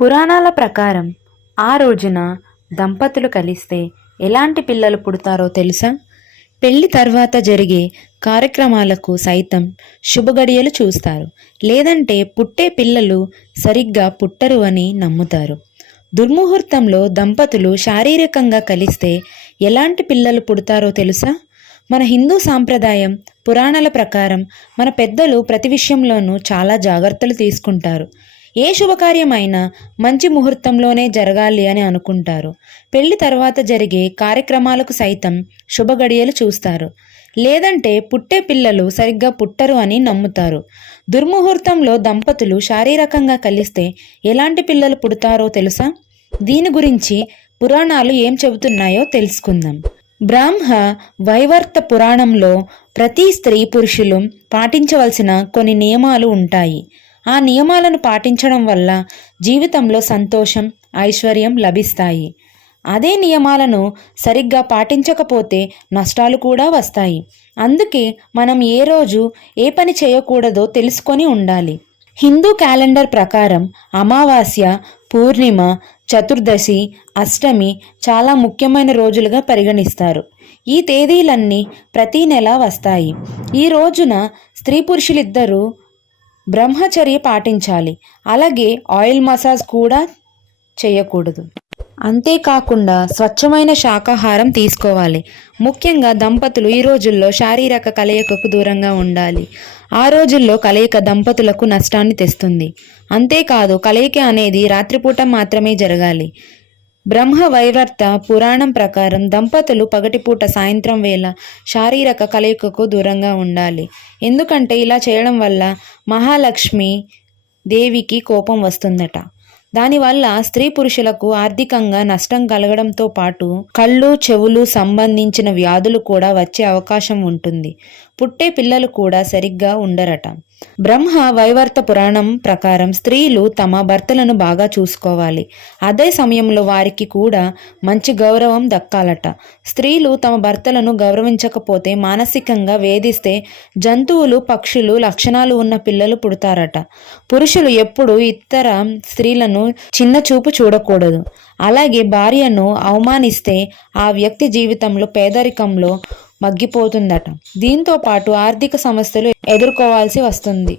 పురాణాల ప్రకారం ఆ రోజున దంపతులు కలిస్తే ఎలాంటి పిల్లలు పుడతారో తెలుసా? పెళ్లి తర్వాత జరిగే కార్యక్రమాలకు సైతం శుభగడియలు చూస్తారు. లేదంటే పుట్టే పిల్లలు సరిగ్గా పుట్టరు అని నమ్ముతారు. దుర్ముహూర్తంలో దంపతులు శారీరకంగా కలిస్తే ఎలాంటి పిల్లలు పుడతారో తెలుసా? మన హిందూ సాంప్రదాయం పురాణాల ప్రకారం మన పెద్దలు ప్రతి విషయంలోనూ చాలా జాగ్రత్తలు తీసుకుంటారు. ఏ శుభకార్యమైనా మంచి ముహూర్తంలోనే జరగాలి అని అనుకుంటారు. పెళ్లి తర్వాత జరిగే కార్యక్రమాలకు సైతం శుభగడియలు చూస్తారు. లేదంటే పుట్టే పిల్లలు సరిగ్గా పుట్టరు అని నమ్ముతారు. దుర్ముహూర్తంలో దంపతులు శారీరకంగా కలిస్తే ఎలాంటి పిల్లలు పుడతారో తెలుసా? దీని గురించి పురాణాలు ఏం చెబుతున్నాయో తెలుసుకుందాం. బ్రాహ్మ వైవర్త పురాణంలో ప్రతి స్త్రీ పురుషులు పాటించవలసిన కొన్ని నియమాలు ఉంటాయి. ఆ నియమాలను పాటించడం వల్ల జీవితంలో సంతోషం, ఐశ్వర్యం లభిస్తాయి. అదే నియమాలను సరిగ్గా పాటించకపోతే నష్టాలు కూడా వస్తాయి. అందుకే మనం ఏ రోజు ఏ పని చేయకూడదో తెలుసుకొని ఉండాలి. హిందూ క్యాలెండర్ ప్రకారం అమావాస్య, పూర్ణిమ, చతుర్దశి, అష్టమి చాలా ముఖ్యమైన రోజులుగా పరిగణిస్తారు. ఈ తేదీలన్నీ ప్రతీ నెల వస్తాయి. ఈ రోజున స్త్రీ పురుషులిద్దరూ బ్రహ్మచర్య పాటించాలి. అలాగే ఆయిల్ మసాజ్ కూడా చేయకూడదు. అంతేకాకుండా స్వచ్ఛమైన శాకాహారం తీసుకోవాలి. ముఖ్యంగా దంపతులు ఈ రోజుల్లో శారీరక కలయికకు దూరంగా ఉండాలి. ఆ రోజుల్లో కలయిక దంపతులకు నష్టాన్ని తెస్తుంది. అంతేకాదు, కలయిక అనేది రాత్రిపూట మాత్రమే జరగాలి. బ్రహ్మ వైవర్త పురాణం ప్రకారం దంపతులు పగటిపూట సాయంత్రం వేళ శారీరక కలయికకు దూరంగా ఉండాలి. ఎందుకంటే ఇలా చేయడం వల్ల మహాలక్ష్మి దేవికి కోపం వస్తుందట. దానివల్ల స్త్రీ పురుషులకు ఆర్థికంగా నష్టం కలగడంతో పాటు కళ్ళు, చెవులు సంబంధించిన వ్యాధులు కూడా వచ్చే అవకాశం ఉంటుంది. పుట్టే పిల్లలు కూడా సరిగ్గా ఉండరట. బ్రహ్మ వైవర్త పురాణం ప్రకారం స్త్రీలు తమ భర్తలను బాగా చూసుకోవాలి. అదే సమయంలో వారికి కూడా మంచి గౌరవం దక్కాలట. స్త్రీలు తమ భర్తలను గౌరవించకపోతే, మానసికంగా వేధిస్తే జంతువులు, పక్షులు లక్షణాలు ఉన్న పిల్లలు పుడతారట. పురుషులు ఎప్పుడు ఇతర స్త్రీలను చిన్న చూపు చూడకూడదు. అలాగే భార్యను అవమానిస్తే ఆ వ్యక్తి జీవితంలో పేదరికంలో మగ్గిపోతుందట. దీంతో పాటు ఆర్థిక సమస్యలు ఎదుర్కోవాల్సి వస్తుంది.